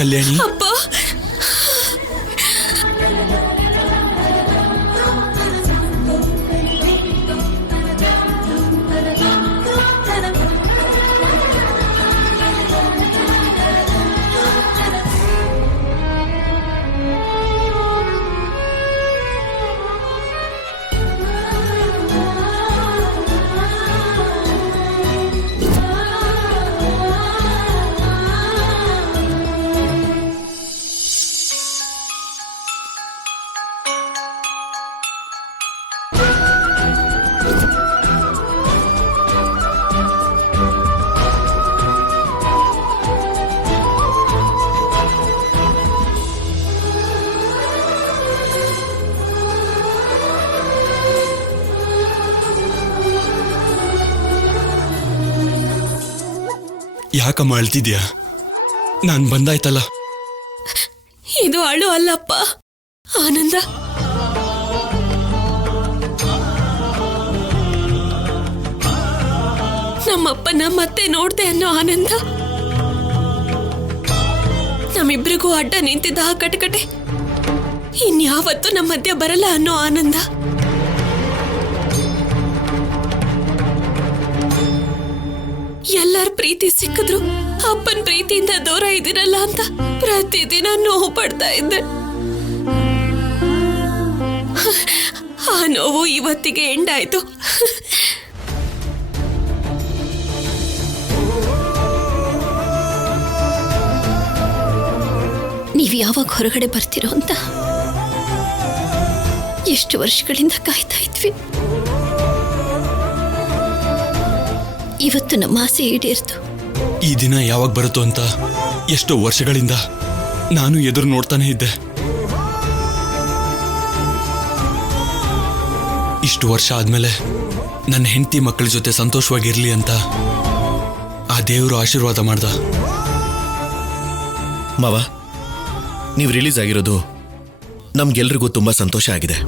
ಕಲ್ಯಾಣಿ. ಅಪ್ಪ, ಯಾಕಮ್ಮ ಅಳ್ತಿದ್ಯಾ? ನಾನ್ ಬಂದಾಯ್ತಲ್ಲ. ಇದು ಅಳು ಅಲ್ಲಪ್ಪ, ಆನಂದ. ನಮ್ಮಪ್ಪನ ಮತ್ತೆ ನೋಡ್ದೆ ಅನ್ನೋ ಆನಂದ. ನಮ್ಮಿಬ್ರಿಗೂ ಅಡ್ಡ ನಿಂತಿದ್ದ ಆ ಕಟಕಟೆ ಇನ್ಯಾವತ್ತೂ ನಮ್ಮ ಮಧ್ಯ ಬರಲ್ಲ ಅನ್ನೋ ಆನಂದ. ಎಲ್ಲರ ಪ್ರೀತಿ ಸಿಕ್ಕಿದ್ರು ಅಪ್ಪನ ಪ್ರೀತಿಯಿಂದ ದೂರ ಇದ್ದೀರಲ್ಲ ಅಂತ ಪ್ರತಿದಿನ ನೋವು ಪಡ್ತಾ ಇದ್ದೆ. ಆ ನೋವು ಇವತ್ತಿಗೆ ಎಂಡಾಯ್ತು. ನೀವು ಯಾವಾಗ ಹೊರಗಡೆ ಬರ್ತೀರೋ ಅಂತ ಎಷ್ಟು ವರ್ಷಗಳಿಂದ ಕಾಯ್ತಾ ಇದ್ವಿ. ಇವತ್ತು ನಮ್ಮ ಆಸೆ ಈಡೇರ್ತು. ಈ ದಿನ ಯಾವಾಗ ಬರುತ್ತೋ ಅಂತ ಎಷ್ಟೋ ವರ್ಷಗಳಿಂದ ನಾನು ಎದುರು ನೋಡ್ತಾನೆ ಇದ್ದೆ. ಇಷ್ಟು ವರ್ಷ ಆದ್ಮೇಲೆ ನನ್ನ ಹೆಂಡತಿ ಮಕ್ಕಳ ಜೊತೆ ಸಂತೋಷವಾಗಿರ್ಲಿ ಅಂತ ಆ ದೇವರು ಆಶೀರ್ವಾದ ಮಾಡ್ದ. ಮಾವ, ನೀವು ರಿಲೀಸ್ ಆಗಿರೋದು ನಮ್ಗೆಲ್ರಿಗೂ ತುಂಬಾ ಸಂತೋಷ ಆಗಿದೆ.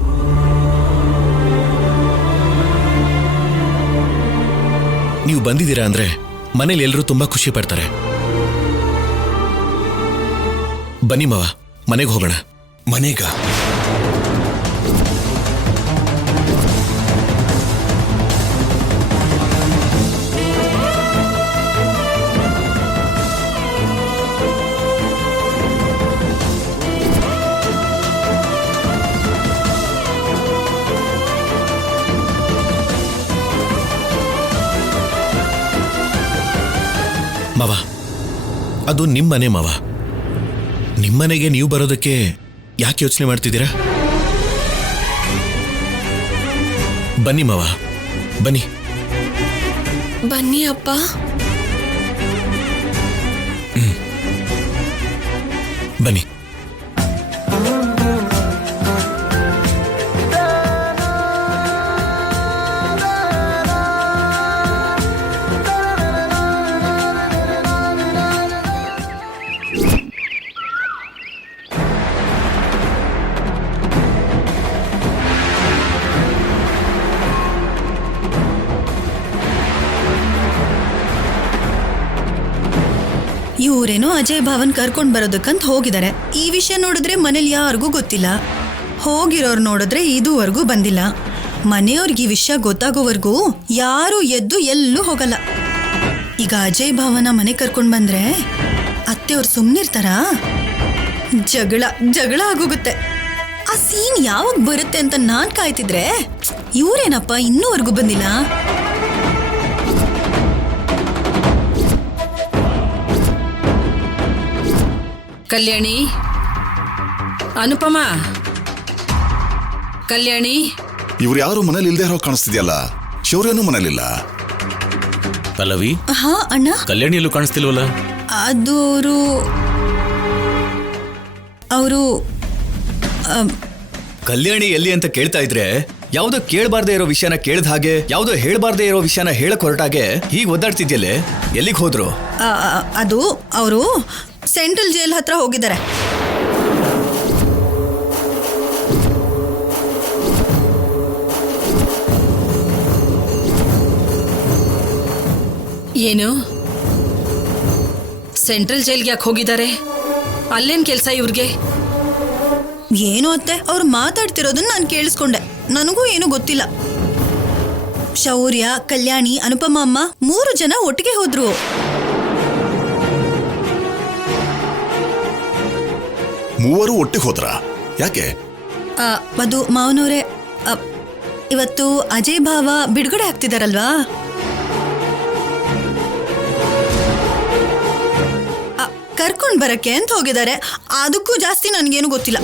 ನೀವು ಬಂದಿದ್ದೀರಾ ಅಂದ್ರೆ ಮನೇಲಿ ಎಲ್ಲರೂ ತುಂಬಾ ಖುಷಿ ಪಡ್ತಾರೆ. ಬನ್ನಿ ಮಾವ, ಮನೆಗೆ ಹೋಗೋಣ. ಮನೆಗ? ಮಾವ, ಅದು ನಿಮ್ಮನೆ ಮಾವ. ನಿಮ್ಮನೆಗೆ ನೀವು ಬರೋದಕ್ಕೆ ಯಾಕೆ ಯೋಚನೆ ಮಾಡ್ತಿದ್ದೀರಾ? ಬನ್ನಿ ಮಾವ, ಬನ್ನಿ. ಬನ್ನಿ ಅಪ್ಪ. ಬನ್ನಿ. ಇವರೇನೋ ಅಜಯ್ ಭಾವನ್ ಕರ್ಕೊಂಡ್ ಬರೋದಕ್ಕಂತ ಹೋಗಿದ್ದಾರೆ. ಈ ವಿಷಯ ನೋಡಿದ್ರೆ ಮನೇಲಿ ಯಾರಿಗೂ ಗೊತ್ತಿಲ್ಲ. ಹೋಗಿರೋರು ನೋಡಿದ್ರೆ ಇದುವರೆಗೂ ಬಂದಿಲ್ಲ. ಮನೆಯವ್ರಿಗೆ ಈ ವಿಷಯ ಗೊತ್ತಾಗೋವರೆಗೂ ಯಾರು ಎದ್ದು ಎಲ್ಲೂ ಹೋಗಲ್ಲ. ಈಗ ಅಜಯ್ ಭಾವನ ಮನೆ ಕರ್ಕೊಂಡ್ ಬಂದ್ರೆ ಅತ್ತೆಯವ್ರು ಸುಮ್ನಿರ್ತಾರಾ? ಜಗಳ ಆಗೋಗುತ್ತೆ. ಆ ಸೀನ್ ಯಾವಾಗ ಬರುತ್ತೆ ಅಂತ ನಾನ್ ಕಾಯ್ತಿದ್ರೆ ಇವ್ರೇನಪ್ಪ ಇನ್ನೂವರೆಗೂ ಬಂದಿಲ್ಲ. ಕಲ್ಯಾಣಿ, ಅನುಪಮಾ, ಕಲ್ಯಾಣಿ. ಇವ್ರು ಯಾರು ಮನೇಲಿ ಇಲ್ದೇ ಇರೋ ಕಾಣಿಸ್ತಿದ್ಯಲ್ಲ. ಶೌರ್ಯನೂ ಮನೇಲಿಲ್ಲ. ಪಲ್ಲವಿ, ಹಾ ಅಣ್ಣ. ಕಲ್ಯಾಣಿಯಲ್ಲೂ ಕಾಣಿಸ್ತಿಲ್ವಲ್ಲ? ಅದು ಅವರು ಕಲ್ಯಾಣಿ ಎಲ್ಲಿ ಅಂತ ಕೇಳ್ತಾ ಇದ್ರೆ ಯಾವುದೋ ಕೇಳಬಾರ್ದೇ ಇರೋ ವಿಷಯನ ಕೇಳಿದ ಹಾಗೆ, ಯಾವುದೋ ಹೇಳ್ಬಾರ್ದೇ ಇರೋ ವಿಷಯನ ಹೇಳಕ್ ಹೊರಟಾಗೆ ಹೀಗೆ ಒದ್ದಾಡ್ತಿದ್ಯಲ್ಲೇ. ಎಲ್ಲಿಗೆ ಹೋದ್ರು? ಅದು ಅವರು ಸೆಂಟ್ರಲ್ ಜೈಲ್ ಹತ್ರ ಹೋಗಿದ್ದಾರೆ. ಏನು? ಸೆಂಟ್ರಲ್ ಜೈಲ್ಗೆ ಯಾಕೆ ಹೋಗಿದ್ದಾರೆ? ಅಲ್ಲೇನ್ ಕೆಲ್ಸ ಇವ್ರಿಗೆ? ಏನು ಅತ್ತೆ, ಅವ್ರು ಮಾತಾಡ್ತಿರೋದನ್ನ ನಾನು ಕೇಳಿಸ್ಕೊಂಡೆ. ನನಗೂ ಏನೂ ಗೊತ್ತಿಲ್ಲ. ಶೌರ್ಯ, ಕಲ್ಯಾಣಿ, ಅನುಪಮ ಅಮ್ಮ 3 ಜನ ಒಟ್ಟಿಗೆ ಹೋದ್ರು. ಮೂವರು ಒಟ್ಟಿಗೆ ಹೋದ್ರ? ಯಾಕೆ? ಅದು ಮಾವನವ್ರೆ, ಇವತ್ತು ಅಜಯ್ ಭಾವ ಬಿಡುಗಡೆ ಆಗ್ತಿದಾರಲ್ವಾ, ಕರ್ಕೊಂಡ್ ಬರಕ್ಕೆ ಅಂತ ಹೋಗಿದ್ದಾರೆ. ಅದಕ್ಕೂ ಜಾಸ್ತಿ ನನ್ಗೇನು ಗೊತ್ತಿಲ್ಲ.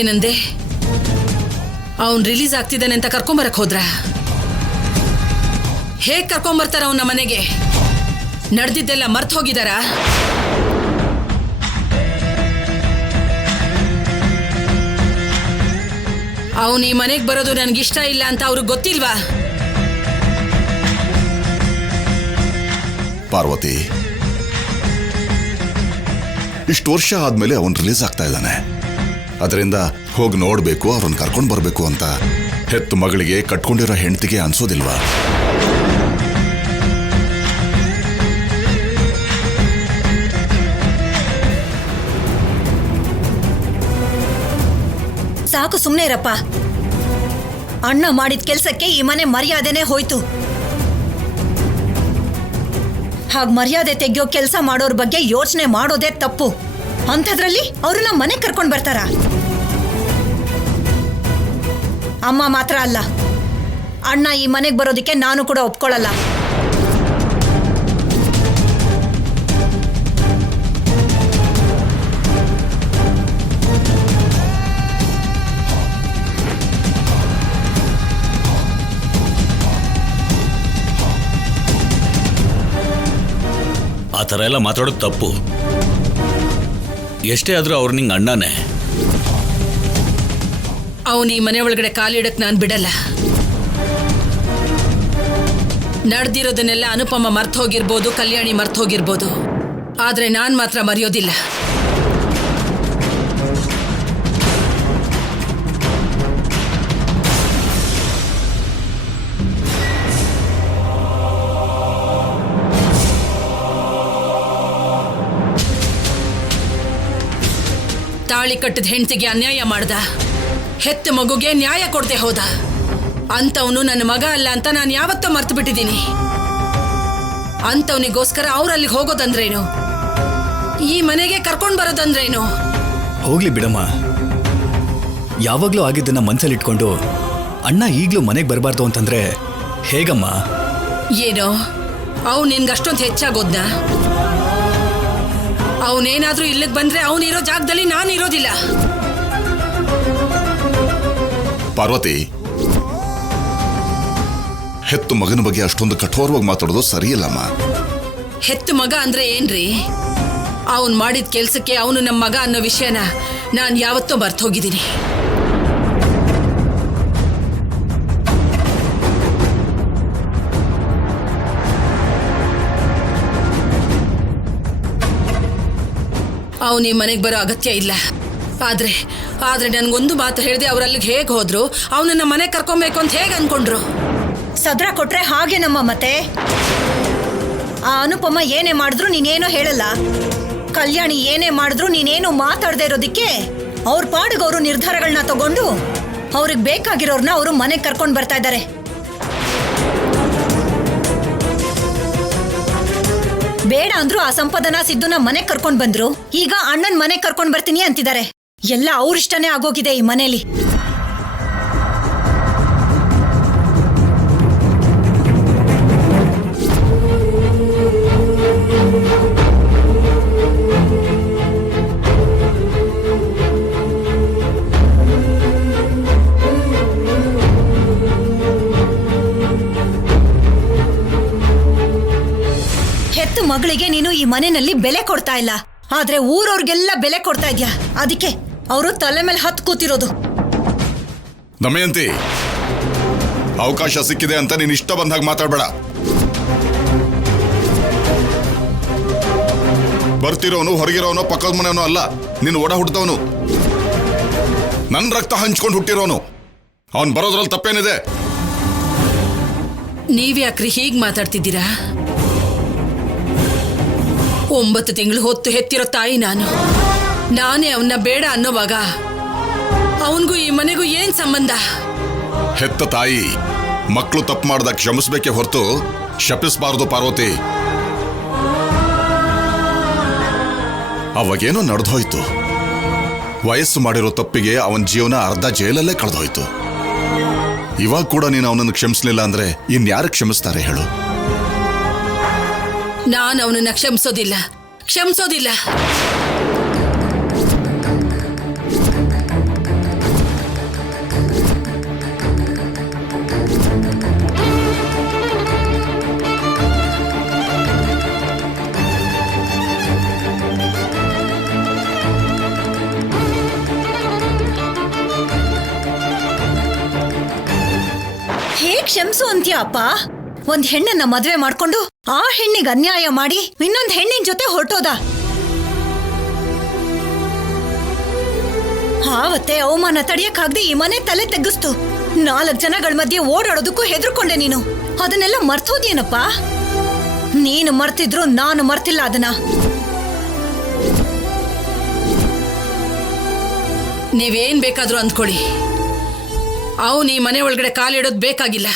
ಏನಂದೆ? ಅವನ್ ರಿಲೀಸ್ ಆಗ್ತಿದ್ದಾನೆ ಅಂತ ಕರ್ಕೊಂಬರಕ್ ಹೋದ್ರ? ಹೇಗ್ ಕರ್ಕೊಂಬರ್ತಾರ ಅವನ ಮನೆಗೆ? ನಡೆದಿದ್ದೆಲ್ಲ ಮರ್ತ್ ಹೋಗಿದಾರ? ಅವನ್ ಈ ಮನೆಗ್ ಬರೋದು ನನ್ಗಿಷ್ಟ ಇಲ್ಲ ಅಂತ ಅವ್ರಿಗೆ ಗೊತ್ತಿಲ್ವಾ? ಪಾರ್ವತಿ, ಇಷ್ಟು ವರ್ಷ ಆದ್ಮೇಲೆ ಅವನ್ ರಿಲೀಸ್ ಆಗ್ತಾ ಇದ್ದಾನೆ. ಅದರಿಂದ ಹೋಗಿ ನೋಡ್ಬೇಕು, ಅವ್ರನ್ನ ಕರ್ಕೊಂಡು ಬರ್ಬೇಕು ಅಂತ ಹೆತ್ತು ಮಗಳಿಗೆ, ಕಟ್ಕೊಂಡಿರೋ ಹೆಂಡತಿಗೆ ಅನ್ಸೋದಿಲ್ವಾ? ಸಾಕು, ಸುಮ್ನೆ ಇರಪ್ಪ. ಅಣ್ಣ ಮಾಡಿದ ಕೆಲ್ಸಕ್ಕೆ ಈ ಮನೆ ಮರ್ಯಾದೆನೇ ಹೋಯ್ತು. ಹಾಗ್ ಮರ್ಯಾದೆ ತೆಗಿಯೋ ಕೆಲಸ ಮಾಡೋರ್ ಬಗ್ಗೆ ಯೋಚನೆ ಮಾಡೋದೇ ತಪ್ಪು. ಅಂಥದ್ರಲ್ಲಿ ಅವ್ರನ್ನ ಮನೆ ಕರ್ಕೊಂಡ್ ಬರ್ತಾರ? ಅಮ್ಮ ಮಾತ್ರ ಅಲ್ಲ, ಅಣ್ಣ ಈ ಮನೆಗೆ ಬರೋದಕ್ಕೆ ನಾನು ಕೂಡ ಒಪ್ಕೊಳ್ಳಲ್ಲ. ಆ ಥರ ಎಲ್ಲ ಮಾತಾಡೋದು ತಪ್ಪು. ಎಷ್ಟೇ ಆದ್ರೂ ಅವ್ರು ನಿಂಗೆ ಅಣ್ಣನೇ. ಅವನು ಈ ಮನೆ ಒಳಗಡೆ ಕಾಲಿಡಕ್ ನಾನು ಬಿಡಲ್ಲ. ನಡೆದಿರೋದನ್ನೆಲ್ಲ ಅನುಪಮ ಮರ್ತ್ ಹೋಗಿರ್ಬೋದು, ಕಲ್ಯಾಣಿ ಮರ್ತ್ ಹೋಗಿರ್ಬೋದು, ಆದ್ರೆ ನಾನ್ ಮಾತ್ರ ಮರೆಯೋದಿಲ್ಲ. ತಾಳಿ ಕಟ್ಟಿದ ಹೆಂಡತಿಗೆ ಅನ್ಯಾಯ ಮಾಡ್ದ, ಹೆತ್ತ ಮಗುಗೆ ನ್ಯಾಯ ಕೊಡದೆ ಹೋದ. ಅಂತವನು ನನ್ನ ಮಗ ಅಲ್ಲ ಅಂತ ನಾನು ಯಾವತ್ತೂ ಮರ್ತು ಬಿಟ್ಟಿದ್ದೀನಿ. ಅಂತವನಿಗೋಸ್ಕರ ಅವ್ರಲ್ಲಿಗೆ ಹೋಗೋದಂದ್ರೇನು, ಈ ಮನೆಗೆ ಕರ್ಕೊಂಡ್ ಬರೋದಂದ್ರೇನು? ಹೋಗ್ಲಿ ಬಿಡಮ್ಮ. ಯಾವಾಗ್ಲೂ ಆಗಿದ್ದನ್ನ ಮನ್ಸಲ್ಲಿ ಇಟ್ಕೊಂಡು ಅಣ್ಣ ಈಗ್ಲೂ ಮನೆಗೆ ಬರಬಾರ್ದು ಅಂತಂದ್ರೆ ಹೇಗಮ್ಮ? ಏನೋ ಅವ್ ನಿನ್ಗಷ್ಟೊಂದು ಹೆಚ್ಚಾಗೋದ್ನ? ಅವನೇನಾದ್ರೂ ಇಲ್ಲಿಗೆ ಬಂದ್ರೆ ಅವನಿರೋ ಜಾಗದಲ್ಲಿ ನಾನು ಇರೋದಿಲ್ಲ. ಪಾರ್ವತಿ, ಹೆತ್ತು ಮಗನ ಬಗ್ಗೆ ಅಷ್ಟೊಂದು ಕಠೋರವಾಗಿ ಮಾತಾಡೋದು ಸರಿಯಿಲ್ಲಮ್ಮ. ಹೆತ್ತು ಮಗ ಅಂದ್ರೆ ಏನ್ರಿ? ಅವನ್ ಮಾಡಿದ ಕೆಲ್ಸಕ್ಕೆ ಅವನು ನಮ್ಮ ಮಗ ಅನ್ನೋ ವಿಷಯನ ನಾನು ಯಾವತ್ತೂ ಮರ್ತು ಹೋಗಿದ್ದೀನಿ. ಅವನು ಈ ಮನೆಗೆ ಬರೋ ಅಗತ್ಯ ಇಲ್ಲ. ಆದ್ರೆ ನನ್ಗೊಂದು ಮಾತು ಹೇಳಿದೆ, ಅವ್ರು ಅಲ್ಲಿಗೆ ಹೇಗೆ ಹೋದ್ರು, ಅವನನ್ನ ಮನೆ ಕರ್ಕೊಬೇಕು ಅಂತ ಹೇಗೆ ಅನ್ಕೊಂಡ್ರು? ಸದ್ರ ಕೊಟ್ರೆ ಹಾಗೆ ನಮ್ಮ ಮತ್ತೆ. ಆ ಅನುಪಮ ಏನೇ ಮಾಡಿದ್ರು ನೀನೇನೋ ಹೇಳಲ್ಲ, ಕಲ್ಯಾಣಿ ಏನೇ ಮಾಡಿದ್ರು ನೀನೇನು ಮಾತಾಡದೆ ಇರೋದಿಕ್ಕೆ ಅವ್ರ ಪಾಡಿಗೆ ಅವರು ನಿರ್ಧಾರಗಳನ್ನ ತಗೊಂಡು ಅವ್ರಿಗೆ ಬೇಕಾಗಿರೋರ್ನ ಅವರು ಮನೆಗೆ ಕರ್ಕೊಂಡು ಬರ್ತಾ ಇದ್ದಾರೆ. ಬೇಡ ಅಂದ್ರು ಆ ಸಂಪದನ ಸಿದ್ದುನ ಮನೆಗೆ ಕರ್ಕೊಂಡು ಬಂದ್ರು. ಈಗ ಅಣ್ಣನ್ ಮನೆಗೆ ಕರ್ಕೊಂಡು ಬರ್ತೀನಿ ಅಂತಿದ್ದಾರೆ. ಎಲ್ಲ ಅವ್ರಿಷ್ಟನೇ ಆಗೋಗಿದೆ ಈ ಮನೇಲಿ. ಮಗಳಿಗೆ ನೀನು ಈ ಮನೆಯಲ್ಲಿ ಬೆಲೆ ಕೊಡ್ತಾ ಇಲ್ಲ, ಆದ್ರೆ ಊರವ್ರಿಗೆಲ್ಲ ಬೆಲೆ ಕೊಡ್ತಾ ಇದ್ಯಾ. ಅದಕ್ಕೆ ಅವರು ತಲೆ ಮೇಲೆ ಹತ್ತು ಕೂತಿರೋದು. ದಮಯಂತಿ, ಅವಕಾಶ ಸಿಕ್ಕಿದೆ ಅಂತ ನೀನ್ ಇಷ್ಟ ಬಂದಾಗ ಮಾತಾಡ್ಬೇಡ. ಬರ್ತಿರೋನು ಹೊರಗಿರೋನು ಪಕ್ಕದ ಮನೆಯವನು ಅಲ್ಲ, ನೀನು ಒಡ ಹುಟ್ಟಿದವನು, ನನ್ನ ರಕ್ತ ಹಂಚ್ಕೊಂಡು ಹುಟ್ಟಿರೋನು. ಅವನ್ ಬರೋದ್ರಲ್ಲಿ ತಪ್ಪೇನಿದೆ? ನೀವ್ಯಾಕ್ರಿ ಹೀಗ್ ಮಾತಾಡ್ತಿದ್ದೀರಾ? 9 ತಿಂಗಳು ಹೊತ್ತು ಹೆತ್ತಿರೋ ತಾಯಿ ನಾನೇ ಅವನ್ನ ಬೇಡ ಅನ್ನೋವಾಗ ಅವನಿಗೂ ಈ ಮನೆಗೂ ಏನ್ ಸಂಬಂಧ? ಹೆತ್ತ ತಾಯಿ ಮಕ್ಕಳು ತಪ್ಪು ಮಾಡ್ದಾಗ ಕ್ಷಮಿಸ್ಬೇಕೆ ಹೊರತು ಶಪಿಸಬಾರದು ಪಾರ್ವತಿ. ಅವಾಗೇನೋ ನಡೆದೋಯ್ತು. ವಯಸ್ಸು ಮಾಡಿರೋ ತಪ್ಪಿಗೆ ಅವನ ಜೀವನ ಅರ್ಧ ಜೈಲಲ್ಲೇ ಕಳೆದೋಯ್ತು. ಇವಾಗ ಕೂಡ ನೀನು ಅವನನ್ನು ಕ್ಷಮಿಸ್ಲಿಲ್ಲ ಅಂದ್ರೆ ಇನ್ಯಾರು ಕ್ಷಮಿಸ್ತಾರೆ ಹೇಳು? ನಾನು ಅವನನ್ನ ಕ್ಷಮಿಸೋದಿಲ್ಲ. ಹೇಗ್ ಕ್ಷಮಿಸು ಅಂತೀಯ ಅಪ್ಪ? ಒಂದ್ ಹೆಣ್ಣನ್ನ ಮದ್ವೆ ಮಾಡ್ಕೊಂಡು ಆ ಹೆಣ್ಣಿಗೆ ಅನ್ಯಾಯ ಮಾಡಿ ಇನ್ನೊಂದ್ ಹೆಣ್ಣಿನ ಜೊತೆ ಹೊರಟೋದ. ಆವತ್ತೆ ಅವಮಾನ ತಡೆಯಕ್ಕಾಗದೆ ಈ ಮನೆ ತಲೆ ತೆಗ್ಗಿಸ್ತು. 4 ಜನಗಳ ಮಧ್ಯೆ ಓಡಾಡೋದಕ್ಕೂ ಹೆದರ್ಕೊಂಡೆ ನೀನು. ಅದನ್ನೆಲ್ಲ ಮರ್ತೋದೇನಪ್ಪ? ನೀನು ಮರ್ತಿದ್ರು ನಾನು ಮರ್ತಿಲ್ಲ ಅದನ್ನ. ನೀವೇನ್ ಬೇಕಾದ್ರೂ ಅಂದ್ಕೊಳ್ಳಿ, ಅವನು ಈ ಮನೆ ಒಳಗಡೆ ಕಾಲಿಡೋದು ಬೇಕಾಗಿಲ್ಲ.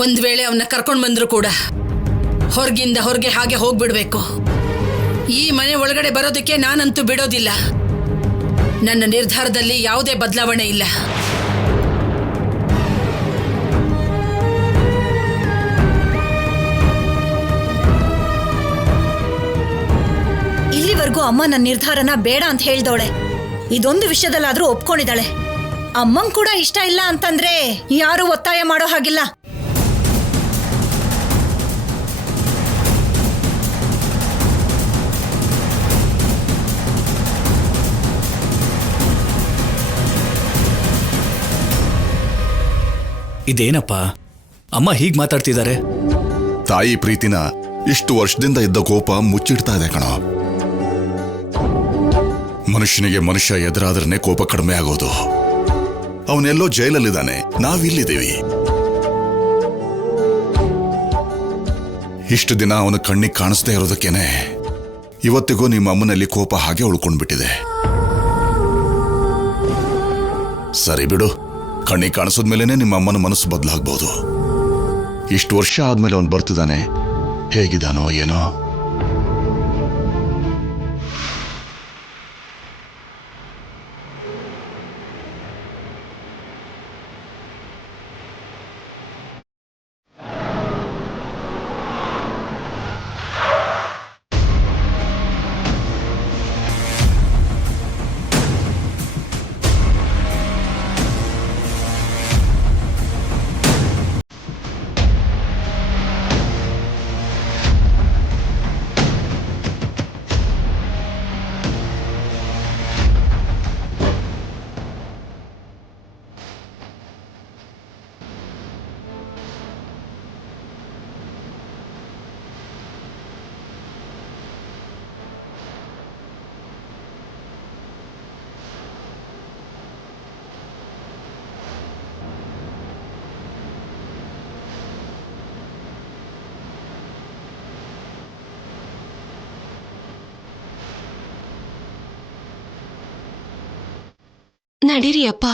ಒಂದ್ ವೇಳೆ ಅವನ್ನ ಕರ್ಕೊಂಡ್ ಬಂದ್ರು ಕೂಡ ಹೊರಗಿಂದ ಹೊರಗೆ ಹಾಗೆ ಹೋಗ್ಬಿಡ್ಬೇಕು. ಈ ಮನೆ ಒಳಗಡೆ ಬರೋದಕ್ಕೆ ನಾನಂತೂ ಬಿಡೋದಿಲ್ಲ. ನನ್ನ ನಿರ್ಧಾರದಲ್ಲಿ ಯಾವುದೇ ಬದಲಾವಣೆ ಇಲ್ಲ. ಇಲ್ಲಿವರೆಗೂ ಅಮ್ಮ ನನ್ನ ನಿರ್ಧಾರನ ಬೇಡ ಅಂತ ಹೇಳ್ದವಳೆ. ಇದೊಂದು ವಿಷಯದಲ್ಲಾದ್ರೂ ಒಪ್ಕೊಂಡಿದ್ದಾಳೆ. ಅಮ್ಮಂಗ್ ಕೂಡ ಇಷ್ಟ ಇಲ್ಲ ಅಂತಂದ್ರೆ ಯಾರು ಒತ್ತಾಯ ಮಾಡೋ ಹಾಗಿಲ್ಲ. ಇದೇನಪ್ಪ ಅಮ್ಮ ಹೀಗ್ ಮಾತಾಡ್ತಿದ್ದಾರೆ? ತಾಯಿ ಪ್ರೀತಿನ ಇಷ್ಟು ವರ್ಷದಿಂದ ಇದ್ದ ಕೋಪ ಮುಚ್ಚಿಡ್ತಾ ಇದೆ ಕಣೋ. ಮನುಷ್ಯನಿಗೆ ಮನುಷ್ಯ ಎದುರಾದ್ರನೆ ಕೋಪ ಕಡಿಮೆ ಆಗೋದು. ಅವನೆಲ್ಲೋ ಜೈಲಲ್ಲಿದ್ದಾನೆ, ನಾವಿಲ್ಲಿದ್ದೀವಿ. ಇಷ್ಟು ದಿನ ಅವನ ಕಣ್ಣಿಗೆ ಕಾಣಿಸ್ದೇ ಇರೋದಕ್ಕೇನೆ ಇವತ್ತಿಗೂ ನಿಮ್ಮ ಅಮ್ಮನಲ್ಲಿ ಕೋಪ ಹಾಗೆ ಉಳ್ಕೊಂಡ್ಬಿಟ್ಟಿದೆ. ಸರಿ ಬಿಡು, ಕಣ್ಣಿಗೆ ಕಾಣಿಸೋದ್ಮೇಲೆ ನಿಮ್ಮ ಅಮ್ಮನ ಮನಸ್ಸು ಬದಲಾಗ್ಬೋದು. ಇಷ್ಟು ವರ್ಷ ಆದ್ಮೇಲೆ ಅವನು ಬರ್ತಿದ್ದಾನೆ, ಹೇಗಿದ್ದಾನೋ ಏನೋ. ನಡೀರಿ ಅಪ್ಪ.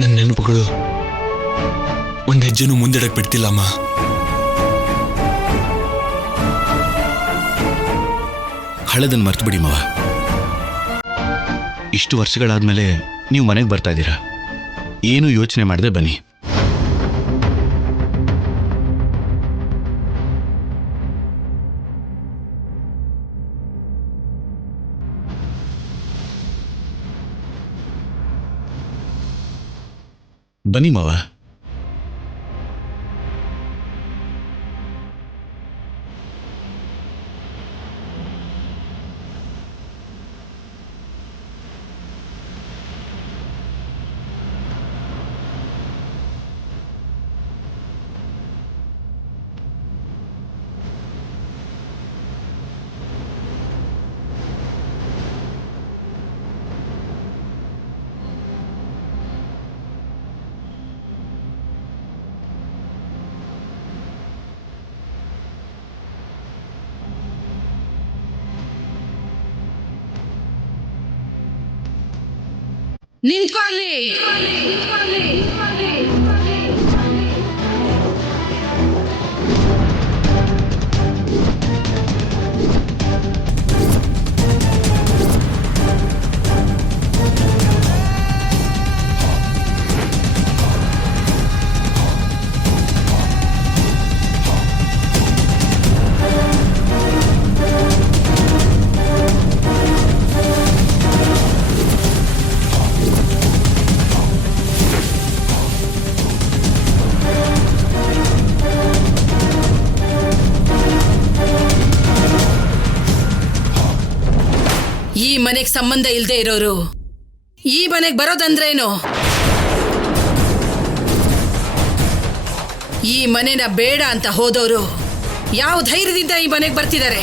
ನನ್ನ ನೆನಪುಗಳು ಒಂದ್ ಹೆಜ್ಜೆನೂ ಮುಂದಿಡಕ್ ಬಿಡ್ತಿಲ್ಲಮ್ಮ. ಹಳೆದನ್ನು ಮರ್ತು ಬಿಡಿ ಮಾವ. ಇಷ್ಟು ವರ್ಷಗಳಾದ್ಮೇಲೆ ನೀವು ಮನೆಗೆ ಬರ್ತಾ ಇದ್ದೀರಾ, ಏನು ಯೋಚನೆ ಮಾಡದೆ ಬನ್ನಿ. ಬನ್ನಿ ಮಾವ. ನಿಂತ್ಕೊಳ್ಳಿ. ಈ ಮನೆಗೆ ಸಂಬಂಧ ಇಲ್ಲದೆ ಇರೋರು ಈ ಮನೆಗೆ ಬರೋದಂದ್ರೇನು? ಈ ಮನೆನ ಬೇಡ ಅಂತ ಹೋದವರು ಯಾವ ಧೈರ್ಯದಿಂದ ಈ ಮನೆಗೆ ಬರ್ತಿದ್ದಾರೆ?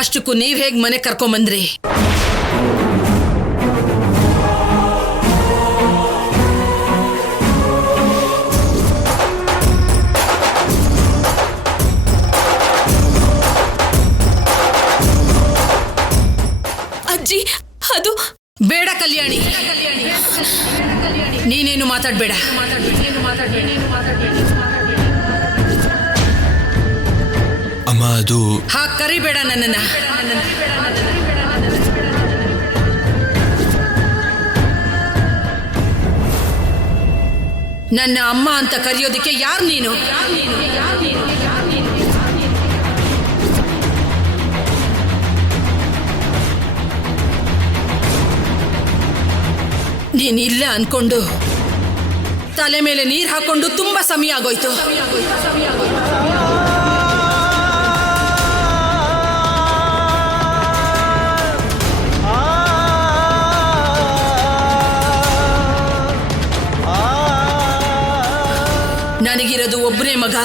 ಅಷ್ಟಕ್ಕೂ ನೀವ್ ಹೇಗ್ ಮನೆ ಕರ್ಕೊಂಬಂದ್ರಿ? ಅಜ್ಜಿ, ಅದು ಬೇಡ ಕಲ್ಯಾಣಿ, ನೀನೇನು ಮಾತಾಡ್ಬೇಡ. ಅಮ್ಮ, ಅದು ಹಾಗೆ ಕರಿಬೇಡ ನನ್ನನ್ನ. ನನ್ನ ಅಮ್ಮ ಅಂತ ಕರೆಯೋದಕ್ಕೆ ಯಾರು ನೀನು? ನೀನಿಲ್ಲ ಅನ್ಕೊಂಡು ತಲೆ ಮೇಲೆ ನೀರು ಹಾಕೊಂಡು ತುಂಬಾ ಸಮಯ ಆಗೋಯ್ತು. ನನಗಿರೋದು ಒಬ್ಬನೇ ಮಗ,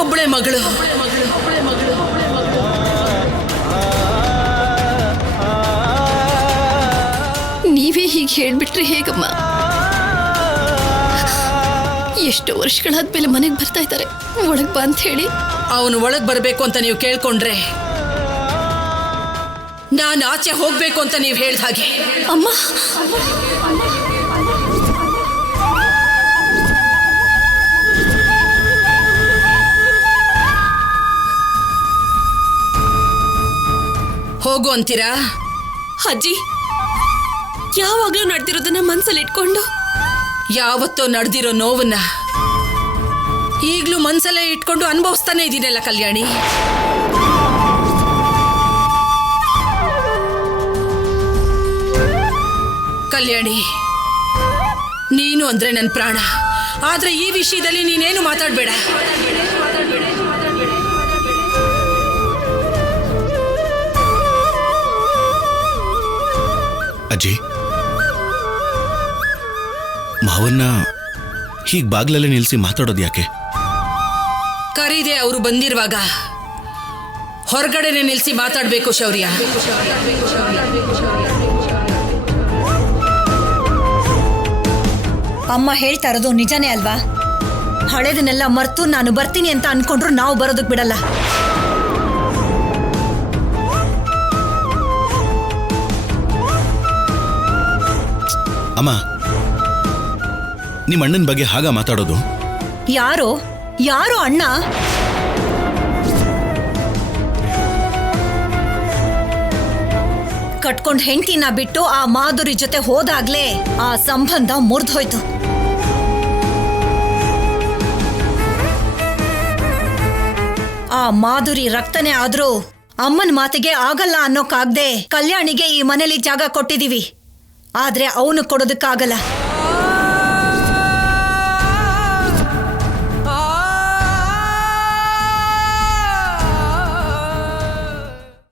ಒಬ್ಬಳೇ ಮಗಳು. ನೀವೇ ಹೀಗೆ ಹೇಳ್ಬಿಟ್ರೆ ಹೇಗಮ್ಮ? ಎಷ್ಟು ವರ್ಷಗಳಾದ್ಮೇಲೆ ಮನೆಗೆ ಬರ್ತಾ ಇದ್ದಾರೆ, ಒಳಗ್ ಬಾ ಅಂತ ಹೇಳಿ. ಅವನು ಒಳಗ್ ಬರ್ಬೇಕು ಅಂತ ನೀವು ಕೇಳ್ಕೊಂಡ್ರೆ ನಾನು ಆಚೆ ಹೋಗ್ಬೇಕು ಅಂತ ನೀವು ಹೇಳ್ದ ಹಾಗೆ. ಅಮ್ಮ, ಹೋಗು ಅಂತೀರಾ? ಅಜ್ಜಿ, ಯಾವಾಗ್ಲೂ ನಡೆದಿರೋದನ್ನ ಮನ್ಸಲ್ಲಿ ಇಟ್ಕೊಂಡು ಯಾವತ್ತೋ ನಡೆದಿರೋ ನೋವನ್ನ ಈಗ್ಲೂ ಮನ್ಸಲ್ಲೇ ಇಟ್ಕೊಂಡು ಅನುಭವಿಸ್ತಾನೆ ಇದೀನಲ್ಲ ಕಲ್ಯಾಣಿ. ಕಲ್ಯಾಣಿ, ನೀನು ಅಂದ್ರೆ ನನ್ನ ಪ್ರಾಣ. ಆದ್ರೆ ಈ ವಿಷಯದಲ್ಲಿ ನೀನೇನು ಮಾತಾಡ್ಬೇಡ. ಅಜ್ಜಿ, ಮಾವನ್ನ ಹೀಗ್ ಬಾಗ್ಲಲ್ಲೇ ನಿಲ್ಸಿ ಮಾತಾಡೋದು ಯಾಕೆ? ಕರೀದೆ ಅವರು ಬಂದಿರುವಾಗ ಹೊರಗಡೆನೆ ನಿಲ್ಸಿ ಮಾತಾಡ್ಬೇಕು ಶೌರ್ಯ. ಅಮ್ಮ ಹೇಳ್ತಾ ಇರೋದು ನಿಜನೇ ಅಲ್ವಾ? ಹಳೇದನ್ನೆಲ್ಲ ಮರ್ತು ನಾನು ಬರ್ತೀನಿ ಅಂತ ಅನ್ಕೊಂಡ್ರು ನಾವು ಬರೋದಕ್ ಬಿಡಲ್ಲ. ಅಮ್ಮ, ನಿಮ್ಮ ಅಣ್ಣನ ಬಗ್ಗೆ ಹಾಗ ಮಾತಾಡೋದು? ಯಾರೋ ಯಾರೋ ಅಣ್ಣ? ಕಟ್ಕೊಂಡ್ ಹೆಂಡತಿನ ಬಿಟ್ಟು ಆ ಮಾಧುರಿ ಜೊತೆ ಹೋದಾಗ್ಲೇ ಆ ಸಂಬಂಧ ಮುರಿದೋಯ್ತು. ಆ ಮಾಧುರಿ ರಕ್ತನೇ ಆದ್ರೂ ಅಮ್ಮನ ಮಾತಿಗೆ ಆಗಲ್ಲ ಅನ್ನೋಕ್ಕಾಗ್ದೆ ಕಲ್ಯಾಣಿಗೆ ಈ ಮನೇಲಿ ಜಾಗ ಕೊಟ್ಟಿದೀವಿ. ಆದ್ರೆ ಅವನು ಕೊಡೋದಕ್ಕಾಗಲ್ಲ.